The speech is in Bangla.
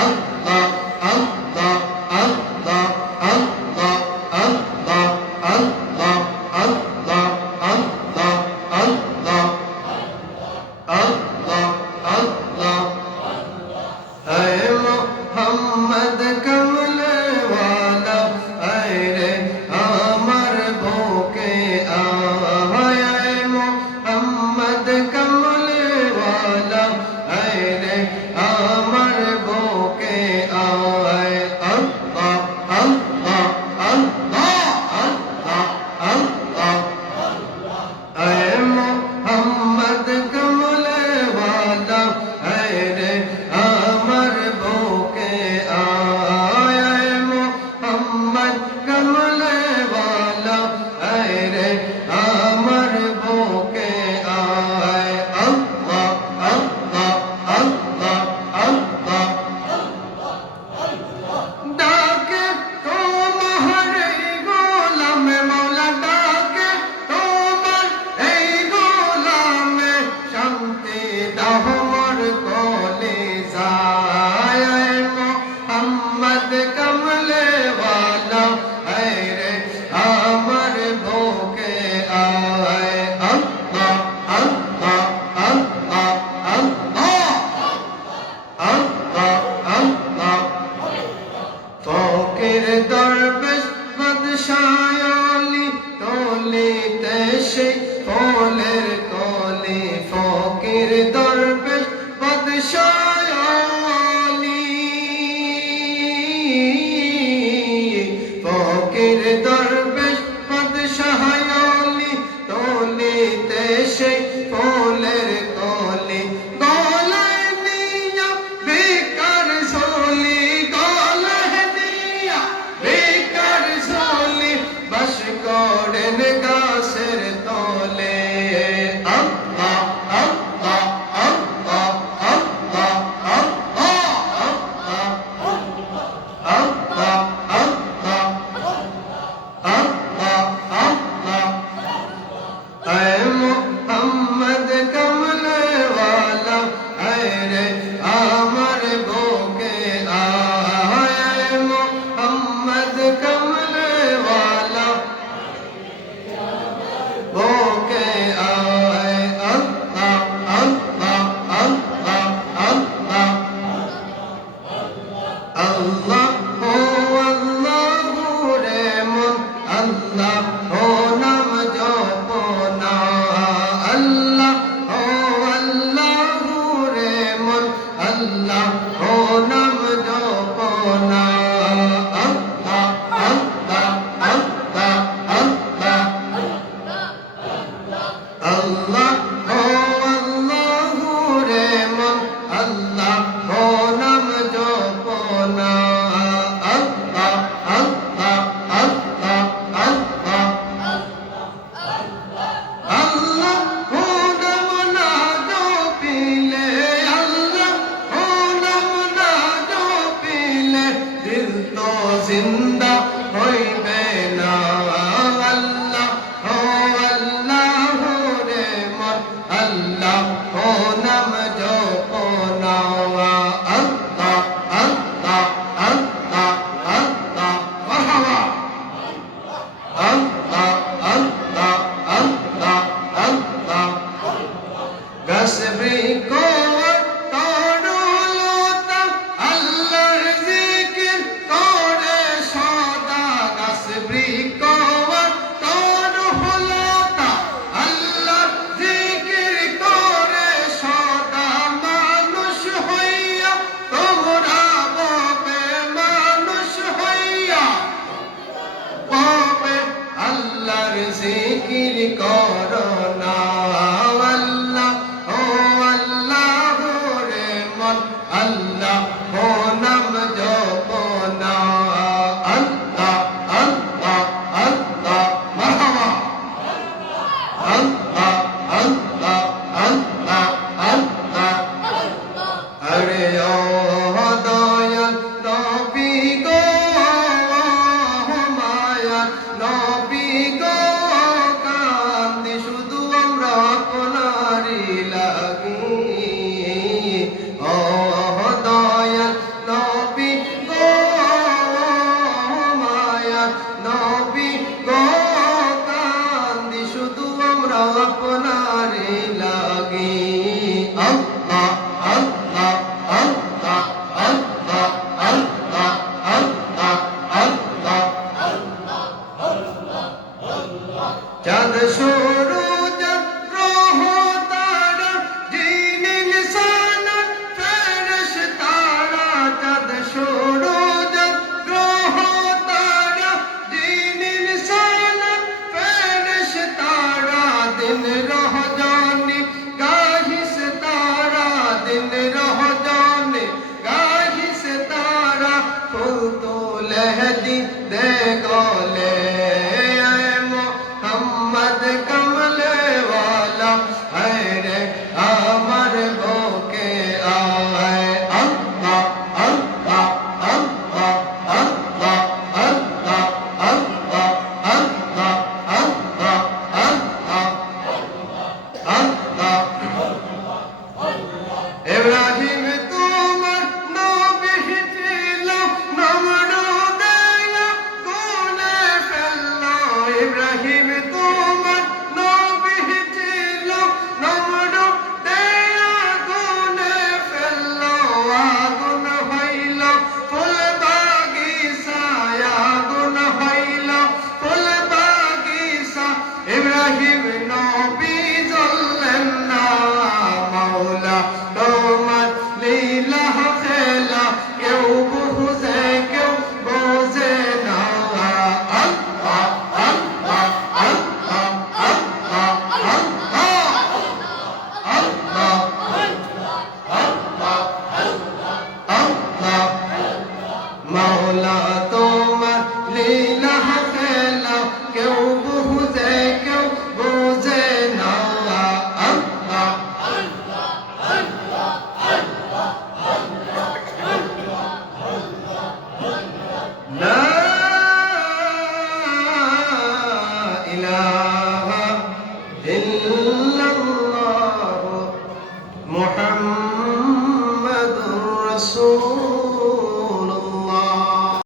আল্লাহ আল্লাহ আল্লাহ আল্লাহ আল্লাহ আল্লাহ আল্লাহ আল্লাহ আল্লাহ আল্লাহ আল্লাহ ऐ मोहम्मद कमले वाला ऐ रे अमर भूखे आए मोहम्मद कमले वाला ऐ रे अमर भूखे आए अल्लाह अल्लाह अल्लाह अल्लाह अल्लाह ऐ मोहम्मद कमले वाला ऐ रे अमर भूखे आए मोहम्मद कमले वाला ऐ रे अमर भूखे आए अल्लाह अल्लाह अल्लाह अल्लाह डाके তোমার এই গোলামে মওলা ডাকে তোমার এই গোলামে শান্তি দাও মোর কলিজায় মোহাম্মদ কমলে वाला ऐ रे अमर भूखे आए अल्लाह अल्लाह अल्लाह अल्लाह अल्लाह अल्लाह ফকির দরবেশ বাদশায়ালি তলিতে সেই ফুলের কলি ফকির দরবেশ বাদশায়ালি ফকির দরবেশ বাদশায়ালি তলিতে সেই ফুলের কলি গলায় নিয়া বেকার ঝোলি গলায় নিয়া বেকার ঝোলি বাস করেন গাছের তলে আল্লাহ আল্লাহ আল্লাহ আল্লাহ আল্লাহ আল্লাহ আল্লাহ আল্লাহ আল্লাহ ऐ मोहम्मद कमले वाला ऐ रे अमर भूखे आए मोहम्मद कमले वाला भूखे आए अल्लाह अल्लाह अल्लाह अल्लाह अल्लाह हो अल्लाह रे मन अल्लाह हो नाम जपो ना अल्लाह हो अल्लाह रे मन अल्लाह हो नाम जपो ना अल्लाह अल्लाह अल्लाह अल्लाह अल्लाह हो अल्लाह रे मन अल्लाह हो नाम जपो ना अल्लाह अल्लाह अल्लाह अल्लाह अल्लाह हो नाम ना जपिले अल्लाह हो नाम ना जपिले दिल तो जिंदा হইবে না আল্লাহ हो अल्लाह रे मन अल्लाह हो नाम जपो ना अल्लाह अल्लाह अल्लाह अल्लाह मरहबा अल्लाह अल्लाह अल्लाह अल्लाह गाছ বৃক্ষ তরুলতা আল্লাহর জিকির করে সদা গাছ বৃক্ষ তরুলতা আল্লাহর জিকির করে সদা মানুষ হইয়া তোমরা ববে মানুষ হইয়া ববে আল্লাহর জিকির করো না আল্লাহ ও আল্লাহ রে মন আল্লাহ ও নাম জপো না আল্লাহ আল্লাহ আল্লাহ মারহাবা আল্লাহ আল্লাহ আল্লাহ আল্লাহ আরে ও দয়াল নবী গো মায়া নবী গো কান্দি শুধু আমরা আপনারই লাগি ও দয়াল খুলে দিতে গলে আয় মোহাম্মদ কমলে ওয়ালা আয় রে আমার বুকে আয় আল্লাহ আল্লাহ আল্লাহ আল্লাহ আল্লাহ আল্লাহ আল্লাহ আল্লাহ আল্লাহ ইব্রাহিম তোমার নবী ছিল নমরুদের গুনে ফেলল ইব্রাহিম তোমার নবী ছিল নমরুদের গুনে ফেলল আগুন হইল ফুল বাগিচায় আগুন হইল ফুল বাগিচা ইব্রাহিম নবী জ্বললেন না মাওলা তোমার লীলা খেলা কেউ বুঝে কেউ বোঝে না আল্লাহ আল্লাহ আল্লাহ আল্লাহ আল্লাহ আল্লাহ আল্লাহ মাওলা তোমার লীলা খেলা কেউ বুঝে কেউ বোঝে না আল্লাহ لا إله إلا الله محمد رسول